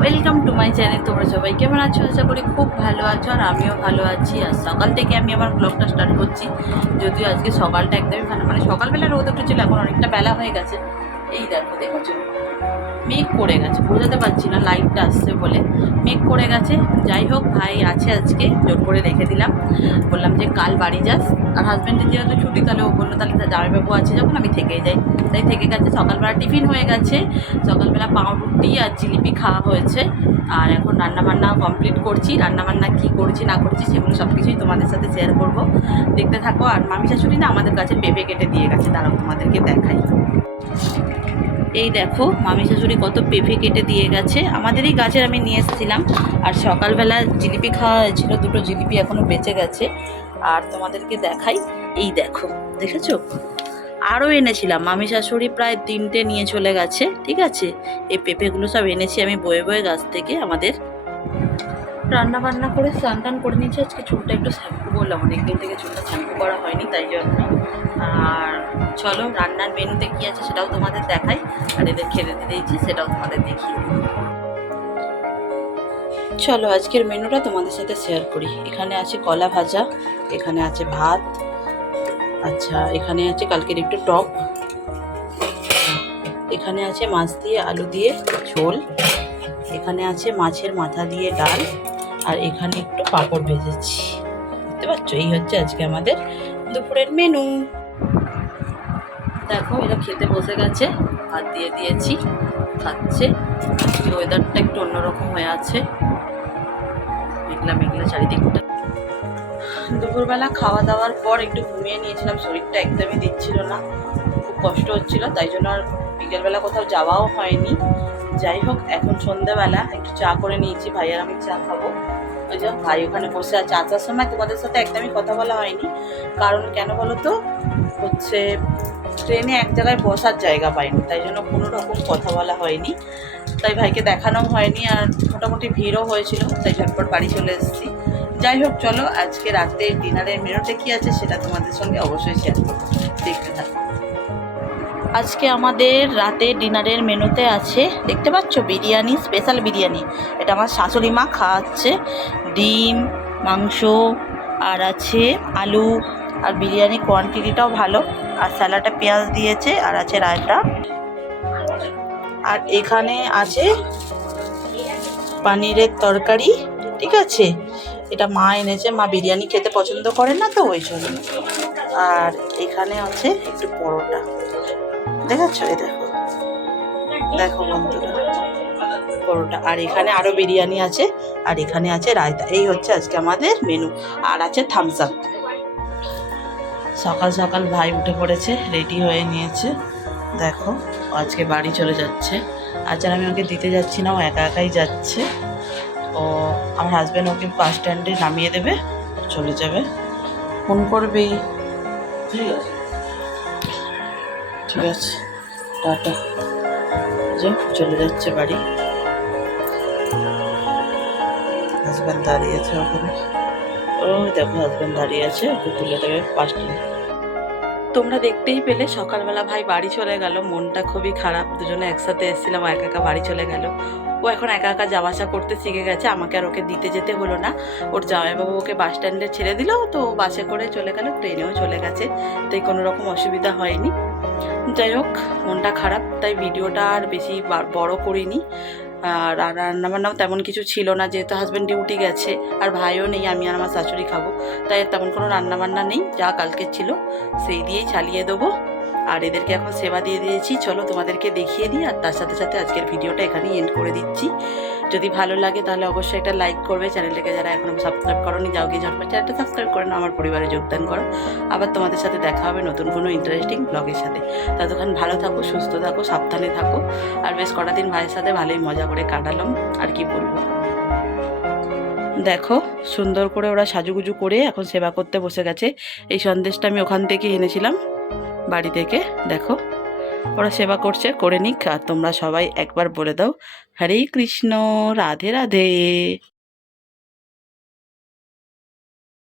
Welcome to my channel তোমরা সবাই কেমন আছো? আশা করি খুব ভালো আছো আর আমিও ভালো আছি। আর সকাল থেকে আমি আমার ব্লগটা স্টার্ট করছি। যদিও আজকে সকালটা একদমই ভালো মানে সকালবেলা রোদ উঠেছিল, এখন অনেকটা বেলা হয়ে গেছে। এই দেখো দেখেছ মেঘ করে গেছে, বোঝাতে পারছি না লাইটটা আসছে বলে। মেঘ করে গেছে, যাই হোক, ভাই আছে আজকে, জোর করে রেখে দিলাম। বললাম যে, কাল বাড়ি যাস। আর হাজব্যান্ডের যেহেতু ছুটি, তাহলে ও বলল, তাহলে জামাইবাবু আছে যখন, আমি থেকেই যাই। তাই থেকে গেছে, সকালবেলা টিফিন হয়ে গেছে। সকালবেলা পাউরুটি আর জিলিপি খাওয়া হয়েছে। আর এখন রান্নাবান্না কমপ্লিট করছি। রান্নাবান্না কী করছি, না করছি, সেগুলো সব কিছুই তোমাদের সাথে শেয়ার করব। দেখতে থাকো, আর মামি শাশুড়ি না আমাদের কাছে পেঁপে কেটে দিয়ে গেছে, দাঁড়াও তোমাদেরকে দেখাই। এই দেখো, মামি শাশুড়ি কত পেঁপে কেটে দিয়ে গেছে। আমাদের এই গাছের আমি নিয়ে এসেছিলাম। আর সকালবেলা জিলিপি খাওয়া হয়েছিল, দুটো জিলিপি এখনও বেঁচে গেছে। আর তোমাদেরকে দেখাই, এই দেখো, দেখেছ? আরও এনেছিলাম। মামি শাশুড়ি প্রায় তিনটে নিয়ে চলে গেছে, ঠিক আছে? এই পেঁপেগুলো সব এনেছি আমি বয়ে বয়ে গাছ থেকে আমাদের। রান্না বান্না করে স্নান টান করে নিয়েছি। আজকে চুলটা একটু শ্যাম্পু করলাম, অনেকদিন থেকে চুলটা শ্যাম্পু করা হয়নি, তাই জন্য। আর চলো, রান্নার মেনুতে কী আছে সেটাও তোমাদের দেখাই। আর এদের খেতে দিয়েছি, সেটাও তোমাদের দেখিয়ে দিই। চলো, আজকের মেনুটা তোমাদের সাথে শেয়ার করি। এখানে আছে কলা ভাজা, এখানে আছে ভাত আচ্ছা এখানে আছে কালকের একটু টক, এখানে আছে মাছ দিয়ে আলু দিয়ে ঝোল, এখানে আছে মাছের মাথা দিয়ে ডাল, আর এখানে একটু পাঁপড় ভেজেছি। বুঝতে পারছ? এই হচ্ছে আজকে আমাদের দুপুরের মেনু। দেখো, এরা খেতে বসে গেছে। ভাত দিয়ে দিয়েছি, খাচ্ছে। ওয়েদারটা একটু অন্যরকম হয়ে আছে। মেঘলা মেঘলা চারিদিকটা। দুপুরবেলা খাওয়া দাওয়ার পর একটু ঘুমিয়ে নিয়েছিলাম, শরীরটা একদমই দিচ্ছিল না। খুব কষ্ট হচ্ছিল, তাই জন্য আর বিকেলবেলা কোথাও যাওয়াও হয়নি। যাই হোক, এখন সন্ধ্যাবেলা একটু চা করে নিয়েছি, ভাই আর আমি চা খাব। ওই যে ভাই ওখানে বসে আছে। আসার সময় তোমাদের সাথে একদমই কথা বলা হয়নি। কারণ কেন বলো তো? হচ্ছে ট্রেনে এক জায়গায় বসার জায়গা পাইনি, তাই জন্য কোনো রকম কথা বলা হয়নি। তাই ভাইকে দেখানোও হয়নি আর মোটামুটি ভিড়ও হয়েছিল, তাই ঝটপট বাড়ি চলে এসেছি। যাই হোক, চলো আজকে রাতে ডিনারের মেনুতে কী আছে সেটা তোমাদের সঙ্গে অবশ্যই শেয়ার করব। দেখতে থাকো। আজকে আমাদের রাতে ডিনারের মেনুতে আছে, দেখতে পাচ্ছ? বিরিয়ানি স্পেশাল বিরিয়ানি। এটা আমার শাশুড়ি মা খাওয়াচ্ছে। ডিম, মাংস, আর আছে আলু, আর বিরিয়ানি কোয়ান্টিটিটাও ভালো। আর স্যালাডে পেঁয়াজ দিয়েছে আর আছে রায়তা। আর এখানে আছে পানিরের তরকারি, ঠিক আছে? এটা মা এনেছে, মা বিরিয়ানি খেতে পছন্দ করেন না তো, ওই জন্য। আর এখানে আছে একটু পরোটা। দেখাচ্ছ? এই দেখো। দেখো বন্ধুরা, পরোটা। আর এখানে আরও বিরিয়ানি আছে, আর এখানে আছে রায়তা। এই হচ্ছে আজকে আমাদের মেনু আর আছে থামস আপ সকাল সকাল ভাই উঠে পড়েছে রেডি হয়ে নিয়েছে। দেখো, আজকে বাড়ি চলে যাচ্ছে। আজ আর আমি ওকে দিতে যাচ্ছি না, ও একা একাই যাচ্ছে। ও, আমার হাজব্যান্ড ওকে বাস স্ট্যান্ডে নামিয়ে দেবে চলে যাবে। ফোন করবি ঠিক আছে? ঠিক আছে। টাটা। যে চলে যাচ্ছে বাড়ি। হাজব্যান্ড দাঁড়িয়ে আছে ওখানে। দেখো হাজব্যান্ড দাঁড়িয়ে আছে, ওকে তুলে দেবে তোমরা দেখতেই পেলে সকালবেলা ভাই বাড়ি চলে গেল, মনটা খুবই খারাপ, দুজনে একসাথে এসেছিলাম একা একা বাড়ি চলে গেল। ও এখন একা একা যাওয়া আসা করতে শিখে গেছে, আমাকে আর ওকে দিতে যেতে হলো না। ওর জামাইবাবু ওকে বাস স্ট্যান্ডে ছেড়ে দিল, তো বাসে করে চলে গেল ট্রেনেও চলে গেছে, তাই কোনো রকম অসুবিধা হয়নি। যাই হোক, মনটা খারাপ, তাই ভিডিওটা আর বেশি বড় করিনি। আর রান্নাবান্নাও তেমন কিছু ছিল না, যেহেতু হাজব্যান্ড ডিউটি গেছে, আর ভাইও নেই, আমি আর আমার শাশুড়ি খাব। তাই তেমন কোনো রান্নাবান্না নেই, যা কালকে ছিল, সেই দিয়েই চালিয়ে দেবো। আর এদেরকে এখন সেবা দিয়ে দিয়েছি, চলো তোমাদেরকে দেখিয়ে দিই, আর তার সাথে সাথে আজকের ভিডিওটা এখানেই এন্ড করে দিচ্ছি। যদি ভালো লাগে তাহলে অবশ্যই একটা লাইক করবে, চ্যানেলটাকে যারা এখনও সাবস্ক্রাইব করোনি যাও গিয়ে ঝটপট চ্যানেলটা সাবস্ক্রাইব করে নাও, আমার পরিবারে যোগদান করো। আবার তোমাদের সাথে দেখা হবে নতুন কোনো ইন্টারেস্টিং ব্লগের সাথে। ততক্ষণ ভালো থাকো, সুস্থ থাকো, সাবধানে থাকো। আর বেশ কটা দিন ভাইয়ের সাথে ভালোই মজা করে কাটালাম, আর কি বলব। দেখো, সুন্দর করে ওরা সাজুগুজু করে এখন সেবা করতে বসে গেছে। এই সন্দেশটা আমি ওখান থেকে এনেছিলাম, বাড়ি থেকে। দেখো, ওরা সেবা করছে, করে নিক, আর তোমরা সবাই একবার বলে দাও। হরে কৃষ্ণ, রাধে রাধে।